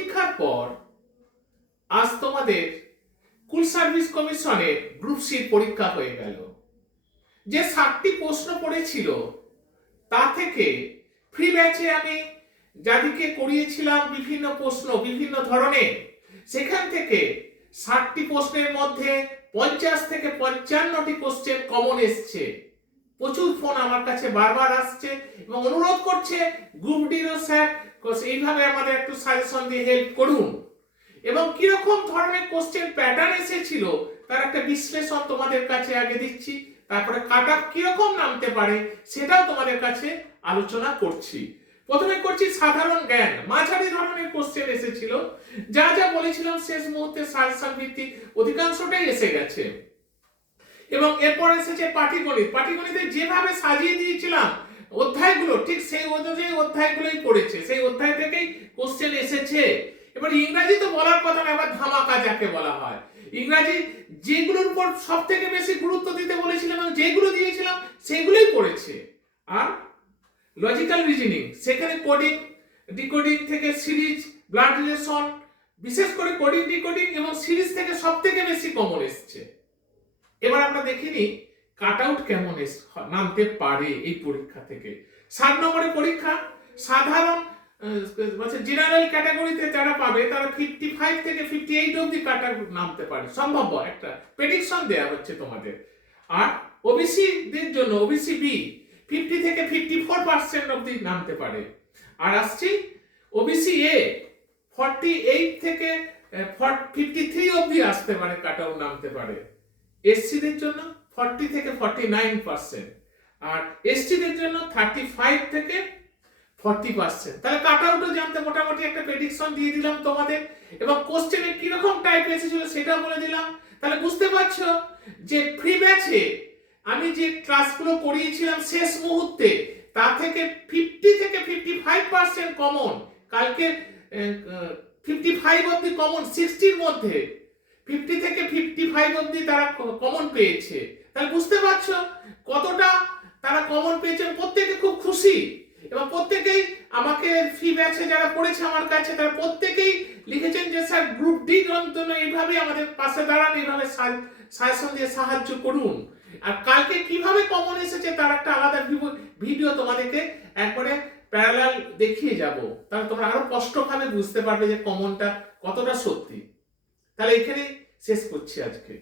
প্রতীক্ষার পর আজ তোমাদের স্কুল সার্ভিস কমিশনের গ্রুপ সির পরীক্ষা হয়ে গেল। যে 7টি প্রশ্ন পড়েছিল তা থেকে ফ্রি ব্যাচে আমি যাদেরকে করিয়েছিলাম বিভিন্ন প্রশ্ন বিভিন্ন ধরনের, সেখান থেকে 60টি প্রশ্নের মধ্যে 50 থেকে 55টি কোশ্চেন কমন এসছে। প্রচুর ফোন আমার কাছে বারবার আসছে এবং অনুরোধ করছে গ্রুপ ডিরও স্যার এইভাবে আমাদের একটু সাজেশন দিয়ে হেল্প করুন, এবং কিরকম ধরনের কোশ্চেন প্যাটার্ন এসেছিল তার একটা বিশ্লেষণ তোমাদের কাছে আগে দিচ্ছি, তারপরে কাট অফ কিরকম নামতে পারে সেটাও তোমাদের কাছে আলোচনা করছি। প্রথমে করছি সাধারণ জ্ঞান। মাঝারি ধরনের কোশ্চেন এসেছিল, যা যা বলেছিলাম শেষ মুহূর্তে সাজেশন ভিত্তিক অধিকাংশটাই এসে গেছে। এবং এরপর এসেছে পাটিগণিত। পাটিগণিতে যেভাবে সাজিয়ে দিয়েছিলাম অধ্যায়গুলো ঠিক সেই অনুযায়ী অধ্যায়গুলোই পড়েছে, সেই অধ্যায় থেকেই কোশ্চেন এসেছে। এবার ইংরাজি তো বলার কথা না, এবার ধামাকা যাকে বলা হয়। ইংরাজি যেগুলোর উপর সব থেকে বেশি গুরুত্ব দিতে বলেছিলাম এবং যেগুলো দিয়েছিলাম সেগুলোই পড়েছে। আর লজিক্যাল রিজনিং, সেখানে কোডিং ডিকোডিং থেকে সিরিজ ব্লাড রিলেশন, বিশেষ করে কোডিং ডিকোডিং এবং সিরিজ থেকে সব থেকে বেশি কমন এসছে। এবার আমরা দেখিনি কাট আউট কেমন নামতে পারে এই পরীক্ষা থেকে। 7 নম্বরের পরীক্ষা সাধারণ জেনারেল ক্যাটাগরিতে যারা পাবে তারা 55 থেকে 58 অবধি কাট আউট নামতে পারে, সম্ভাব্য একটা প্রেডিকশন দেয়া হচ্ছে তোমাদের। আর ওবিসি দের জন্য ওবিসি বি 50 থেকে 54% অবধি নামতে পারে। আর আসছি ওবিসি এ 48 থেকে 53 অবধি আসতে পারে, কাট আউট নামতে পারে। এসসি দের জন্য 40 থেকে 49%, আর এসটি দের জন্য 35 থেকে 40%। তাহলে কাট আউটও জানতে মোটামুটি একটা প্রেডিকশন দিয়ে দিলাম তোমাদের, এবং কোশ্চেনে কিরকম টাইপ এসেছিল সেটা বলে দিলাম। তাহলে বুঝতে পারছো যে ফ্রি ব্যাচে আমি যে ক্লাসগুলো করিয়েছিলাম শেষ মুহূর্তে তা থেকে 50 থেকে 55% কমন, কালকে 55 অবধি কমন, 60-র মধ্যে 50 থেকে 55 অবধি তারা কমন পেয়েছে। তাহলে বুঝতে পারছো কতটা তারা কমন পেয়েছে। প্রত্যেকে খুব খুশি, এবং প্রত্যেকেই আমাকে ফ্রি ব্যাচে যারা পড়েছে আমার কাছে তারা প্রত্যেকেই লিখেছেন যে স্যার গ্রুপ ডি জন্য এইভাবে আমাদের পাশে দাঁড়ান, এইভাবে সাজেশন দিয়ে সাহায্য করুন। আর কালকে কিভাবে কমন এসেছে তার একটা আলাদা ভিডিও তোমাদেরকে একবারে প্যারালাল দেখিয়ে যাব, তাহলে তোমরা আরো স্পষ্টভাবে বুঝতে পারবে যে কমনটা কতটা সত্যি। তাহলে এখানে শেষ করছি আজকে।